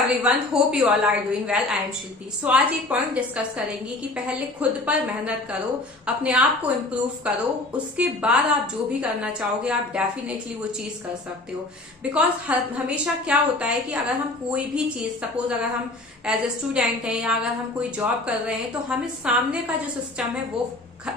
Everyone, hope you all are doing well. I am Shilpi. So आज एक point discuss करेंगे कि पहले खुद पर मेहनत करो, अपने आप को इम्प्रूव करो, उसके बाद आप जो भी करना चाहोगे आप डेफिनेटली वो चीज कर सकते हो। बिकॉज हमेशा क्या होता है कि अगर हम कोई भी चीज, सपोज अगर हम एज ए स्टूडेंट हैं या अगर हम कोई जॉब कर रहे हैं, तो हमें सामने का जो सिस्टम है वो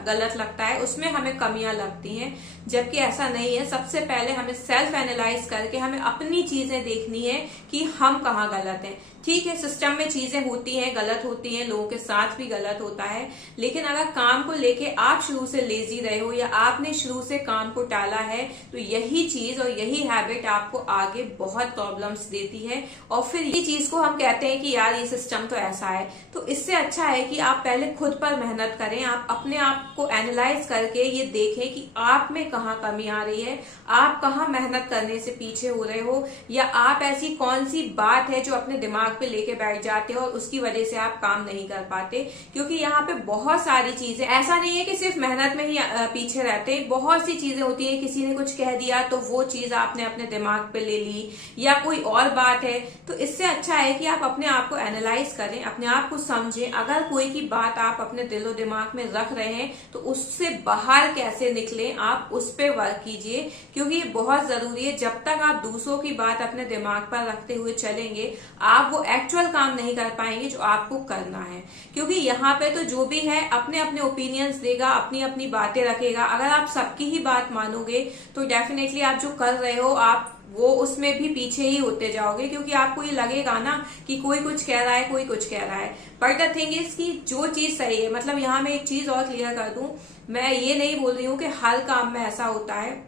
गलत लगता है, उसमें हमें कमियां लगती हैं, जबकि ऐसा नहीं है। सबसे पहले हमें सेल्फ एनालाइज करके हमें अपनी चीजें देखनी है कि हम कहाँ गलत हैं। ठीक है, सिस्टम में चीजें होती हैं, गलत होती हैं, लोगों के साथ भी गलत होता है, लेकिन अगर काम को लेके आप शुरू से लेजी रहे हो या आपने शुरू से काम को टाला है, तो यही चीज और यही हैबिट आपको आगे बहुत प्रॉब्लम्स देती है। और फिर ये चीज को हम कहते हैं कि यार ये सिस्टम तो ऐसा है। तो इससे अच्छा है कि आप पहले खुद पर मेहनत करें, आप अपने आप को एनालाइज करके ये देखें कि आप में कहाँ कमी आ रही है, आप कहाँ मेहनत करने से पीछे हो रहे हो, या आप ऐसी कौन सी बात है जो अपने दिमाग पे लेके बैठ जाते हो और उसकी वजह से आप काम नहीं कर पाते। क्योंकि यहाँ पे बहुत सारी चीजें, ऐसा नहीं है कि सिर्फ मेहनत में ही पीछे रहते, बहुत सी चीजें होती है। किसी ने कुछ कह दिया तो वो चीज आपने अपने दिमाग पे ले ली, या कोई और बात है। तो इससे अच्छा है कि आप अपने आप को एनालाइज करें, अपने आप को समझें। अगर कोई की बात आप अपने दिलो दिमाग में रख रहे हैं तो उससे बाहर कैसे निकलें, आप उस पे वर्क कीजिए, क्योंकि ये बहुत जरूरी है। जब तक आप दूसरों की बात अपने दिमाग पर रखते हुए चलेंगे, आप वो एक्चुअल काम नहीं कर पाएंगे जो आपको करना है। क्योंकि यहाँ पे तो जो भी है अपने अपने ओपिनियंस देगा, अपनी अपनी बातें रखेगा। अगर आप सबकी ही बात मानोगे तो डेफिनेटली आप जो कर रहे हो आप वो उसमें भी पीछे ही होते जाओगे, क्योंकि आपको ये लगेगा ना कि कोई कुछ कह रहा है, कोई कुछ कह रहा है। बट द थिंग इज कि जो चीज सही है, मतलब यहाँ मैं एक चीज और क्लियर कर दूं, मैं ये नहीं बोल रही हूँ कि हर काम में ऐसा होता है।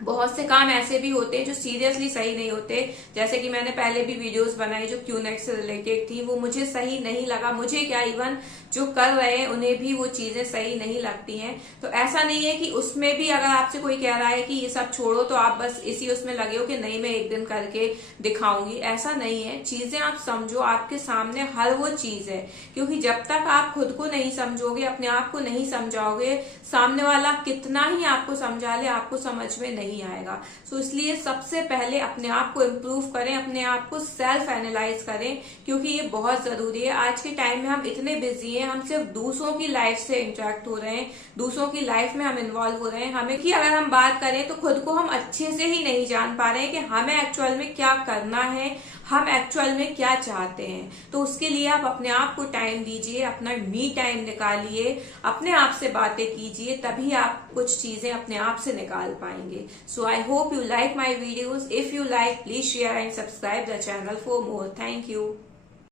बहुत से काम ऐसे भी होते हैं जो सीरियसली सही नहीं होते। जैसे कि मैंने पहले भी वीडियोस बनाई जो क्यूनेट से रिलेटेड थी, वो मुझे सही नहीं लगा। मुझे क्या, इवन जो कर रहे हैं उन्हें भी वो चीजें सही नहीं लगती हैं। तो ऐसा नहीं है कि उसमें भी अगर आपसे कोई कह रहा है कि ये सब छोड़ो तो आप बस इसी उसमें लगे हो कि नहीं मैं एक दिन करके दिखाऊंगी। ऐसा नहीं है। चीजें आप समझो, आपके सामने हर वो चीज है। क्योंकि जब तक आप खुद को नहीं समझोगे, अपने आप को नहीं समझाओगे, सामने वाला कितना ही आपको समझा ले आपको समझ में नहीं आएगा। सो इसलिए सबसे पहले अपने आप को इम्प्रूव करें, अपने आप को सेल्फ एनालाइज करें, क्योंकि ये बहुत जरूरी है। आज के टाइम में हम इतने बिजी हैं, हम सिर्फ दूसरों की लाइफ से इंटरेक्ट हो रहे हैं, दूसरों की लाइफ में हम इन्वॉल्व हो रहे हैं। हमें कि अगर हम बात करें तो खुद को हम अच्छे से ही नहीं जान पा रहे हैं कि हमें एक्चुअल में क्या करना है, हम एक्चुअल में क्या चाहते हैं। तो उसके लिए आप अपने आप को टाइम दीजिए, अपना मी टाइम निकालिए, अपने आप से बातें कीजिए, तभी आप कुछ चीजें अपने आप से निकाल पाएंगे। So I hope you like my videos. If you like, please share and subscribe the channel for more. Thank you.